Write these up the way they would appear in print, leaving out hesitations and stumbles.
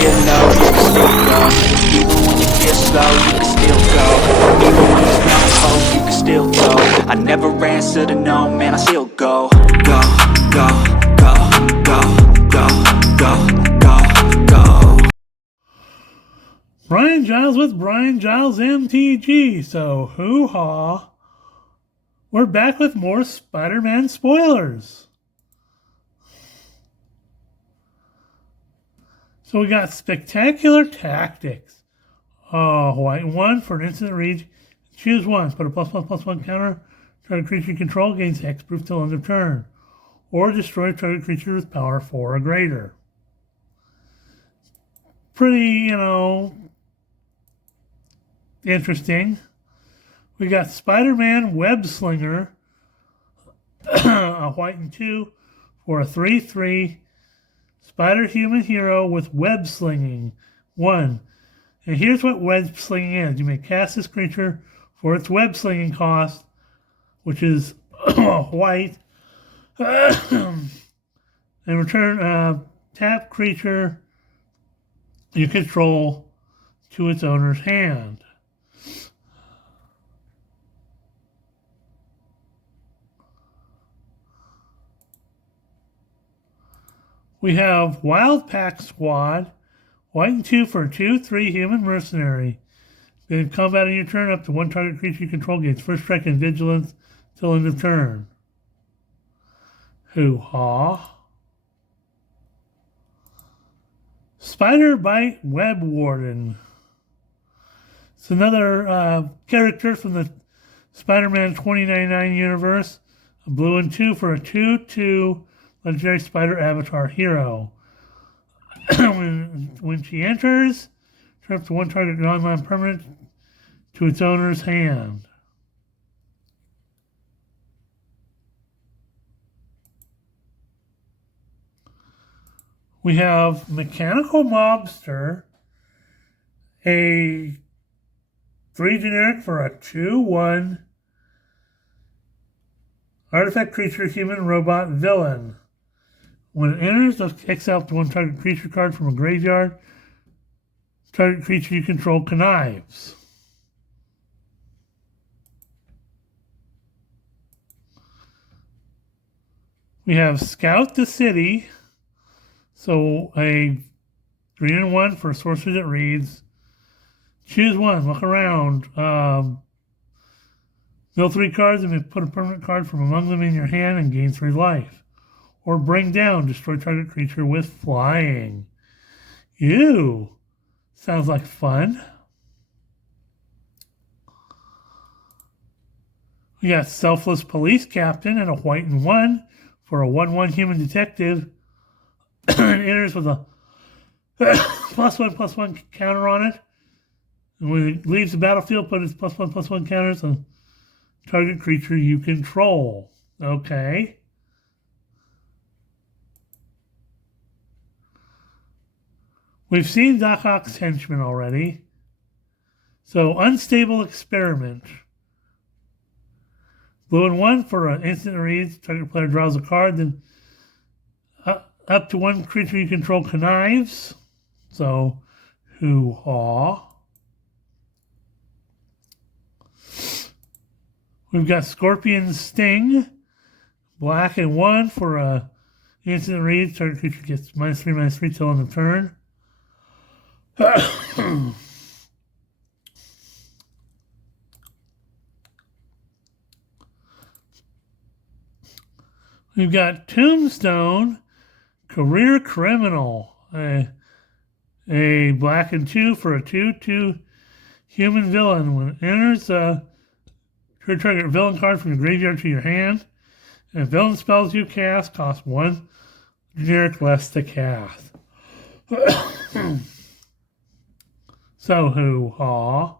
feel low, you can still go. Even when you feel slow, you can still go. Even when there's no hope, you can still go. I never answer to no, man, I still go. Go, go, go, go, go, go, go, go. Brian Giles with Brian Giles MTG. So, hoo-ha. We're back with more Spider-Man spoilers. So we got Spectacular Tactics. White 1 for an instant read. Choose 1. Put a +1/+1 counter. Target creature you control gains hexproof till end of turn. Or destroy target creature with power 4 or greater. Pretty, interesting. We got Spider-Man Web Slinger. A white and 2 for a 3/3. Spider-Human hero with web slinging. 1. And here's what web slinging is. You may cast this creature for its web slinging cost, which is white. And return tap creature you control to its owner's hand. We have Wild Pack Squad, white and 2 for a 2/3 human mercenary. In combat on your turn, up to 1 target creature you control gains first strike and vigilance till end of turn. Hoo-ha. Spider Bite Web Warden. It's another character from the Spider-Man 2099 universe. A blue and 2 for a 2/2 legendary spider avatar hero. when she enters, turn up to 1 target non-land permanent to its owner's hand. We have Mechanical Mobster, a 3 generic for a 2/1 artifact creature, human, robot, villain. When it enters, exile up to 1 target creature card from a graveyard. Target creature you control connives. We have Scout the City. So a 3/1 for a sorcery that reads. Choose 1, look around. Mill 3 cards and put a permanent card from among them in your hand and gain 3 life. Or bring down, destroy target creature with flying. Ew. Sounds like fun. We got Selfless Police Captain and a white and 1 for a 1/1 human detective. It enters with a +1/+1 counter on it. And when it leaves the battlefield, put its +1/+1 counters on target creature you control. Okay. We've seen Doc Ock's henchman already. So, Unstable Experiment. Blue and 1 for an instant reads. Target player draws a card, then up to 1 creature you control connives. So, hoo-ha. We've got Scorpion Sting. Black and 1 for a instant reads. Target creature gets -3/-3 till end of turn. We've got Tombstone, Career Criminal, a black and 2 for a 2/2 human villain. When it enters, target villain card from your graveyard to your hand, and villain spells you cast cost 1 generic less to cast. So hoo-ha.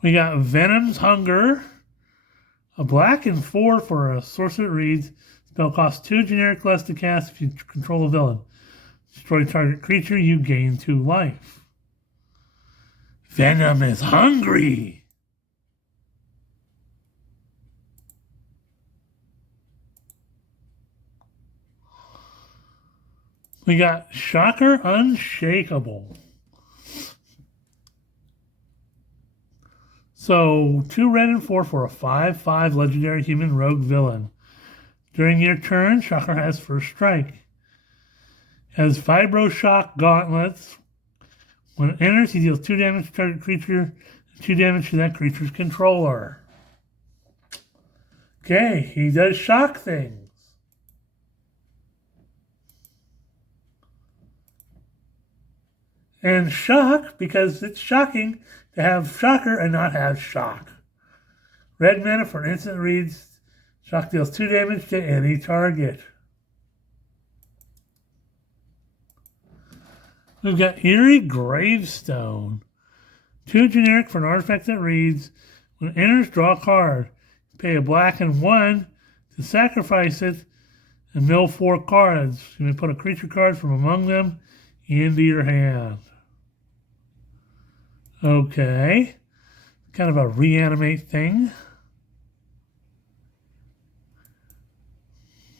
We got Venom's Hunger, a black and 4 for a sorcerer that reads. Spell costs 2 generic less to cast if you control a villain. Destroy target creature, you gain 2 life. Venom is hungry. We got Shocker Unshakable. So 2 red and 4 for a 5/5 legendary human rogue villain. During your turn, Shocker has first strike. Has Vibro Shock Gauntlets. When it enters, he deals 2 damage to target creature, 2 damage to that creature's controller. Okay, he does shock things. And shock, because it's shocking to have Shocker and not have shock. Red mana for an instant reads, shock deals 2 damage to any target. We've got Eerie Gravestone. 2 generic for an artifact that reads, when it enters, draw a card. Pay a black and 1 to sacrifice it and mill 4 cards. You may put a creature card from among them into your hand. Okay. Kind of a reanimate thing.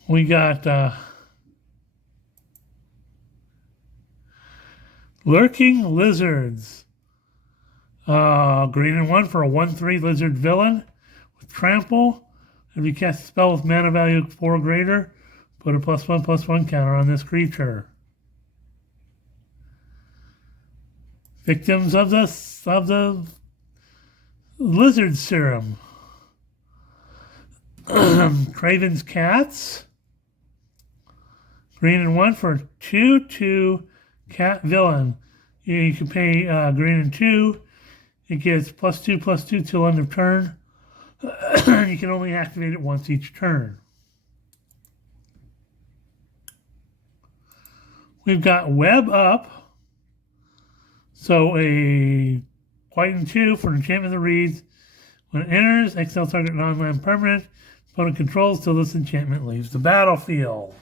We got Lurking Lizards. Green and 1 for a 1/3 lizard villain with trample. If you cast a spell with mana value 4 or greater, put a +1/+1 counter on this creature. Victims of the lizard serum. Craven's Cats. Green and 1 for 2/2 cat villain. You can pay green and 2. It gets +2/+2 till end of turn. You can only activate it once each turn. We've got Web Up. So a white and 2 for an enchantment that reads, when it enters, exile target non-land permanent. Opponent controls till this enchantment leaves the battlefield.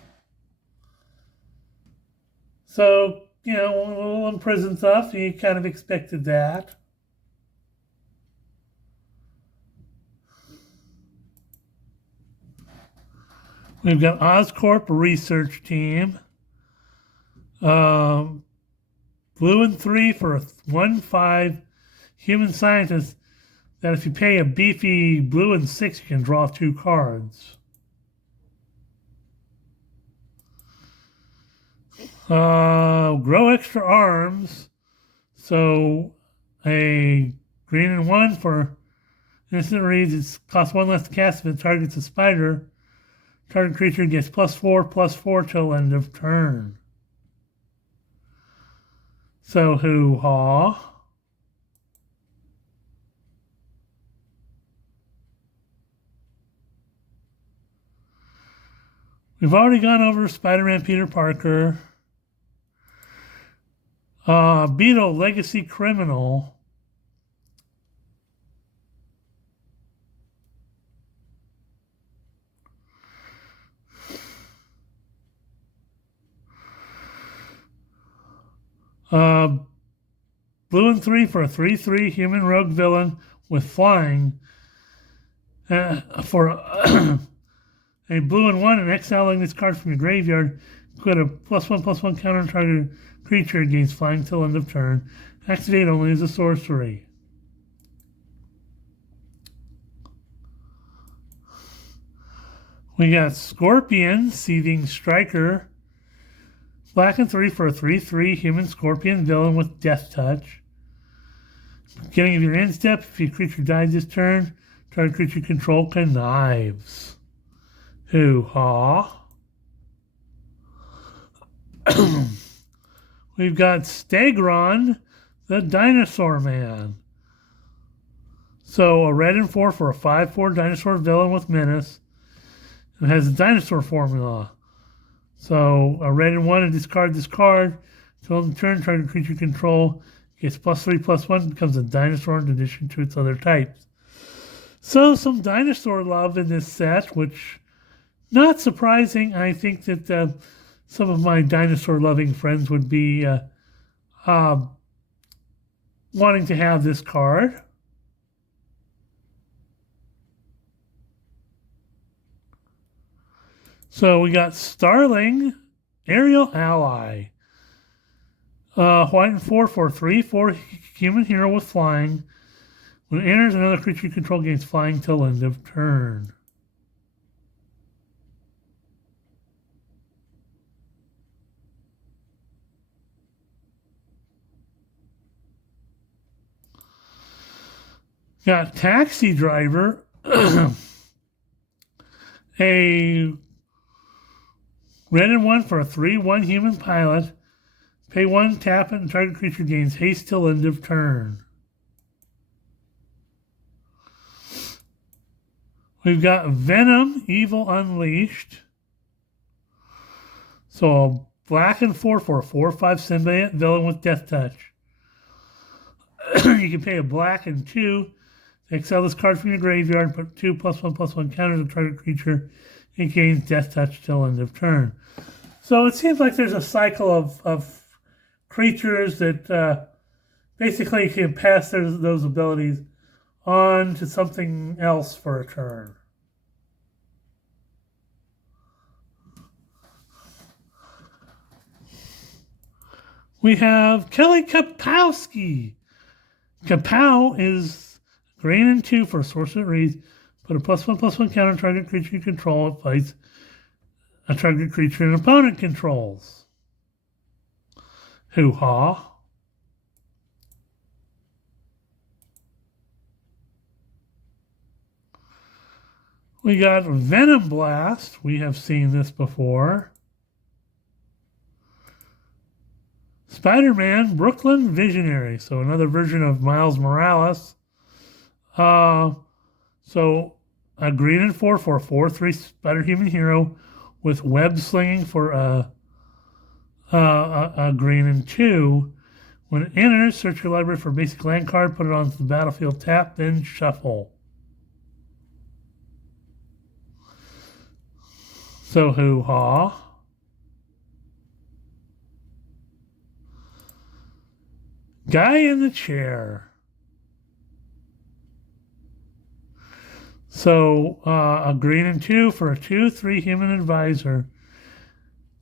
So, a little imprisoned stuff. You kind of expected that. We've got Oscorp Research Team. Blue and 3 for a 1/5 human scientist that if you pay a beefy blue and 6, you can draw 2 cards. Grow extra arms. So a green and 1 for instant reads, it costs 1 less to cast if it targets a spider. Target creature gets +4/+4 till end of turn. So hoo-ha. We've already gone over Spider-Man Peter Parker. Beetle Legacy Criminal. Blue and 3 for a 3/3 human rogue villain with flying. For a blue and 1 and exiling this card from your graveyard, put a +1/+1 counter on target creature against flying till end of turn. Activate only as a sorcery. We got Scorpion, Seething Striker. Black and 3 for a 3/3 human scorpion villain with Death Touch. Beginning of your end step, if your creature dies this turn, target creature control connives. Hoo-ha. We've got Stegron, the Dinosaur Man. So a red and 4 for a 5/4 dinosaur villain with menace. It has a dinosaur formula. So a red and 1 and discard this card. Till the turn, target creature control gets +3/+1, becomes a dinosaur in addition to its other types. So some dinosaur love in this set, which not surprising. I think that some of my dinosaur loving friends would be wanting to have this card. So we got Starling Aerial Ally. White and 4/4, 3/4 human hero with flying. When it enters, another creature you control gains flying till end of turn. Got Taxi Driver. A red and 1 for a 3/1 human pilot. Pay 1, tap it, and target creature gains haste till end of turn. We've got Venom, Evil Unleashed. So a black and 4/4, 4/5 symbiote villain with Death Touch. You can pay a black and 2 to exile this card from your graveyard and put 2 +1/+1 counters on target creature. It gains Death Touch till end of turn. So it seems like there's a cycle of creatures that basically can pass those abilities on to something else for a turn. We have Kelly Kapowski. Kapow is green and 2 for a sorcerer that reads, put a +1/+1 counter on target creature you control. It fights a target creature an opponent controls. Hoo-ha. We got Venom Blast. We have seen this before. Spider-Man, Brooklyn Visionary. So another version of Miles Morales. So a green and 4/4, 4/3 Spider-Human hero with web slinging for a green and 2. When it enters, search your library for a basic land card, put it onto the battlefield, tap, then shuffle. So hoo-ha. Guy in the chair. So a green and 2 for a 2/3 human advisor.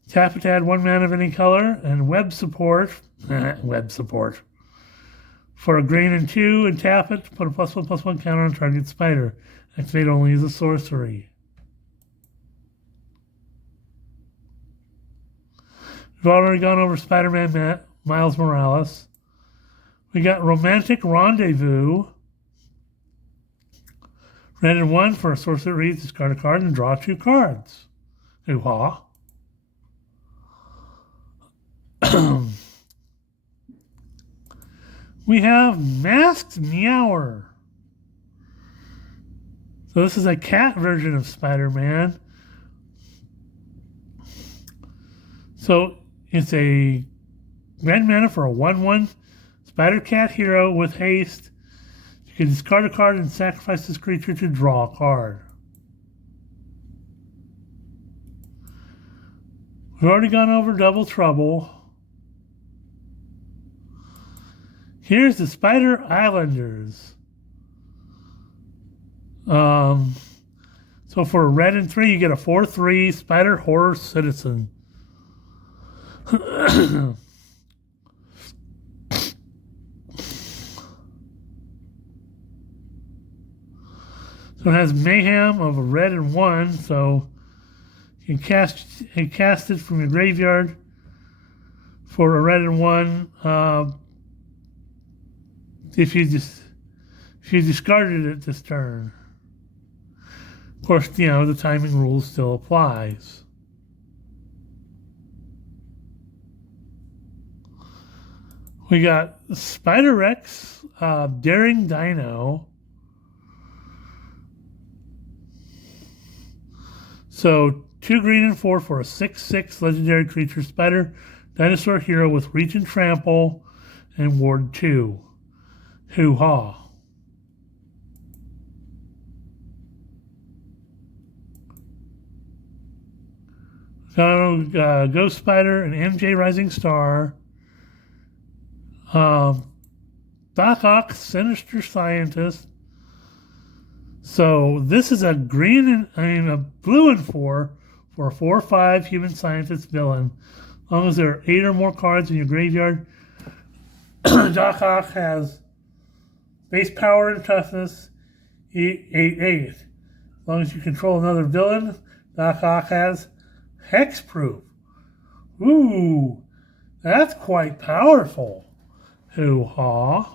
Tap it to add 1 mana of any color and web support. Web support. For a green and 2 and tap it to put a +1/+1 counter on target spider. Activate only as a sorcery. We've already gone over Spider-Man Miles Morales. We got Romantic Rendezvous. Red and 1 for a sorcerer that reads, discard a card and draw 2 cards. Hoo-ha. We have Masked Meower. So this is a cat version of Spider-Man. So it's a red mana for a 1/1 Spider Cat hero with haste. You can discard a card and sacrifice this creature to draw a card. We've already gone over Double Trouble. Here's the Spider Islanders. So for a red and 3, you get a 4/3 Spider Horror Citizen. So it has Mayhem of a red and 1, so you can cast it from your graveyard for a red and 1. If you discarded it this turn. Of course, the timing rule still applies. We got Spider-Rex, Daring Dino. So 2 green and 4 for a 6/6 legendary creature spider dinosaur hero with reach and trample and ward 2. Hoo-ha. Ghost Spider and MJ Rising Star. Doc Ock, Sinister Scientist. So this is a blue and 4 for a 4/5 human scientist villain. As long as there are 8 or more cards in your graveyard, Doc Ock has base power and toughness 8/8. As long as you control another villain, Doc Ock has hexproof. Ooh, that's quite powerful. Hoo-ha.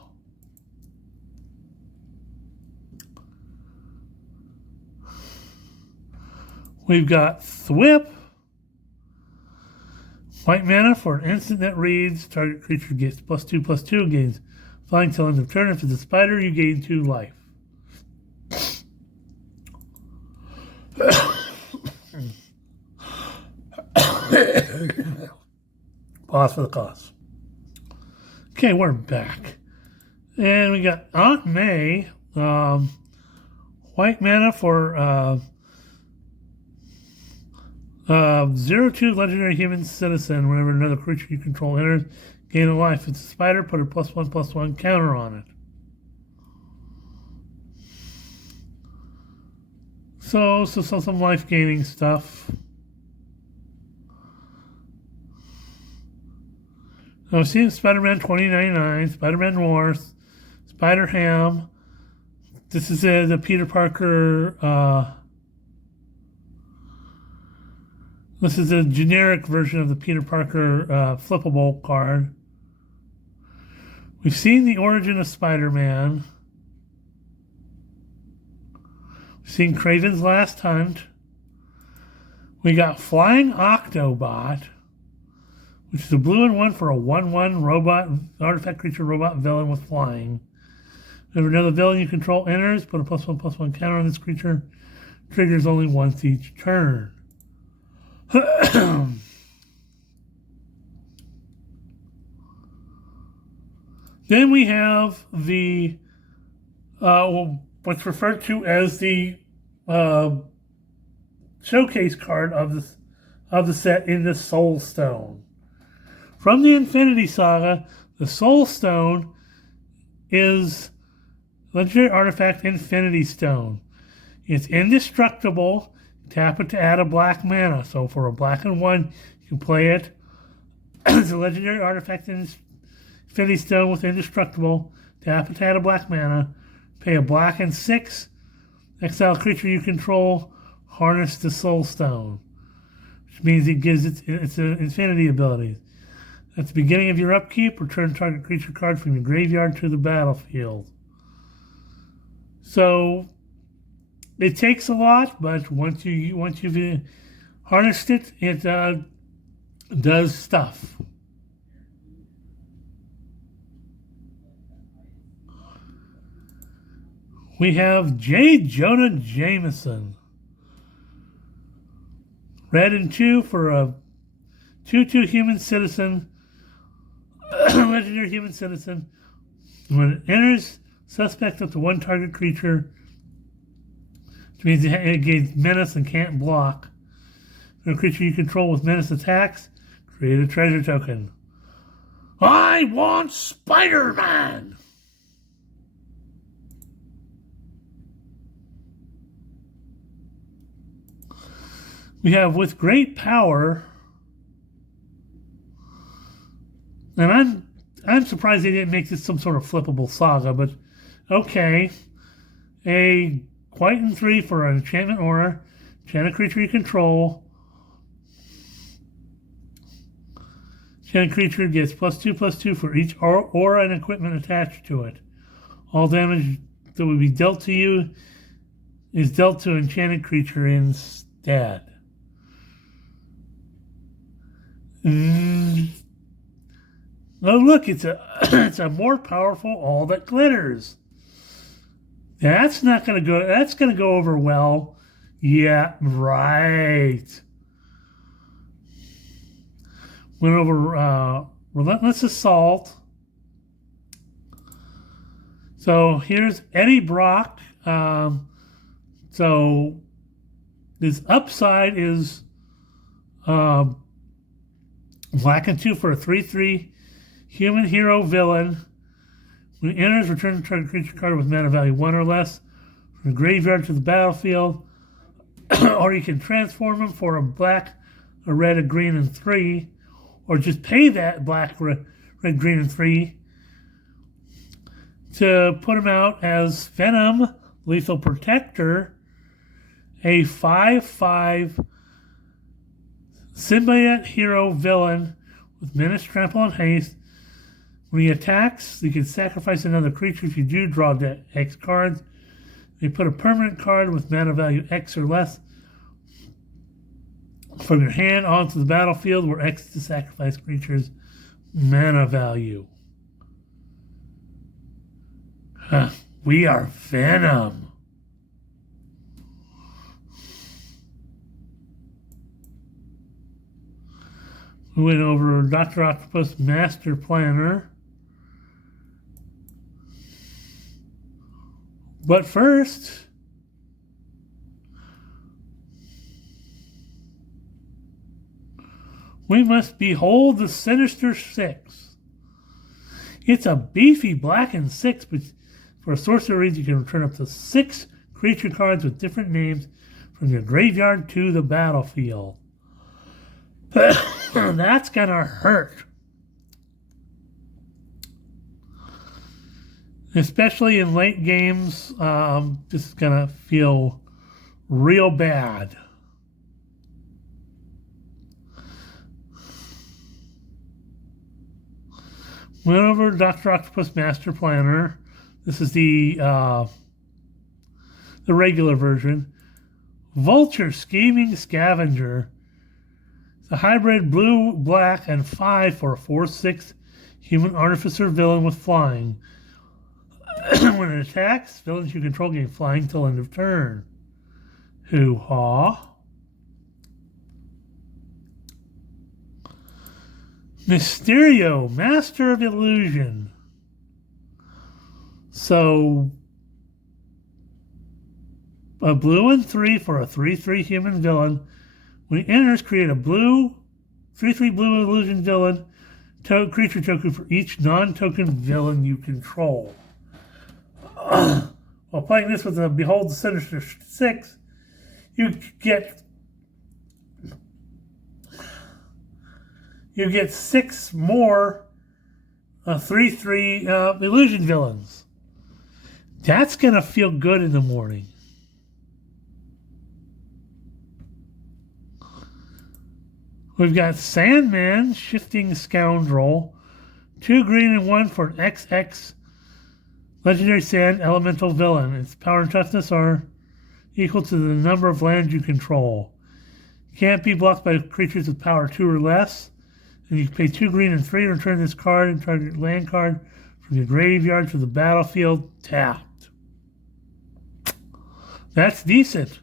We've got Thwip. White mana for an instant that reads. Target creature gets +2/+2, gains flying till end of turn. If it's a spider, you gain 2 life. Pause for the cause. Okay, we're back. And we got Aunt May. White mana for 0/2 legendary human citizen. Whenever another creature you control enters, gain a life. If it's a spider, put a +1/+1 counter on it. So some life gaining stuff. I've seen Spider-Man 2099, Spider-Man Wars, Spider-Ham. This is the Peter Parker. This is a generic version of the Peter Parker flippable card. We've seen the origin of Spider-Man. We've seen Kraven's Last Hunt. We got Flying Octobot, which is a blue and 1 for a 1/1 robot, artifact creature robot villain with flying. If another villain you control enters, put a +1/+1 counter on this creature. Triggers only once each turn. Then we have the what's referred to as the showcase card of the set in the Soul Stone. From the Infinity Saga, the Soul Stone is legendary artifact Infinity Stone. It's indestructible. Tap it to add a black mana. So for a black and 1, you can play it. It's a legendary artifact Infinity Stone with indestructible. Tap it to add a black mana. Pay a black and 6. Exile creature you control. Harness the Soul Stone, which means it gives its infinity abilities. At the beginning of your upkeep, return target creature card from your graveyard to the battlefield. So it takes a lot, but once you've harnessed it, it does stuff. We have J. Jonah Jameson. Red and 2 for a 2/2 human citizen. Legendary human citizen. When it enters, suspect up to 1 target creature, which means it gains menace and can't block. When a creature you control with menace attacks, create a treasure token. I want Spider-Man! We have with great power, and I'm surprised they didn't make this some sort of flippable saga, but okay. A white and 3 for an enchantment aura, enchant a creature you control. Enchant creature gets +2/+2 for each aura and equipment attached to it. All damage that would be dealt to you is dealt to an enchanted creature instead. Oh look, it's a more powerful all that glitters. That's gonna go over well. Yeah, right. Went over Relentless Assault. So here's Eddie Brock. So this upside is black and 2 for a 3/3 human hero villain. When it enters, return the target creature card with mana value 1 or less from the graveyard to the battlefield. or you can transform them for a black, a red, a green, and 3, or just pay that black, red, green, and 3 to put them out as Venom, Lethal Protector, a 5/5 symbiote hero villain with menace, trample, and haste. When he attacks, you can sacrifice another creature. If you do, draw X cards. You put a permanent card with mana value X or less from your hand onto the battlefield, where X is the sacrifice creature's mana value. We are Venom. We went over Dr. Octopus Master Planner. But first, we must behold the Sinister Six. It's a beefy black and 6, but for a sorcerer read, you can return up to 6 creature cards with different names from your graveyard to the battlefield. That's gonna hurt. Especially in late games, this is gonna feel real bad. Went over Dr. Octopus Master Planner. This is the regular version. Vulture Scheming Scavenger. It's a hybrid blue, black, and 5 for a 4/6 human artificer villain with flying. When it attacks, villains you control gain flying till end of turn. Hoo-ha. Mysterio, Master of Illusion. So, a blue and 3 for a 3/3 human villain. When he enters, create a blue, 3/3 blue illusion villain creature token for each non-token villain you control. While playing this with the Behold the Sinister Six, you get 6 more 3/3 illusion villains. That's gonna feel good in the morning. We've got Sandman, Shifting Scoundrel, 2 green and 1 for an XX legendary sand elemental villain. Its power and toughness are equal to the number of lands you control. Can't be blocked by creatures with power 2 or less. And you can pay 2 green and 3 to return this card and turn your land card from your graveyard to the battlefield tapped. That's decent.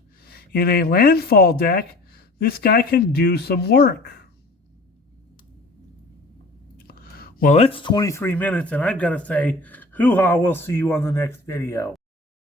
In a landfall deck, this guy can do some work. Well, it's 23 minutes, and I've got to say, hoo-ha, we'll see you on the next video.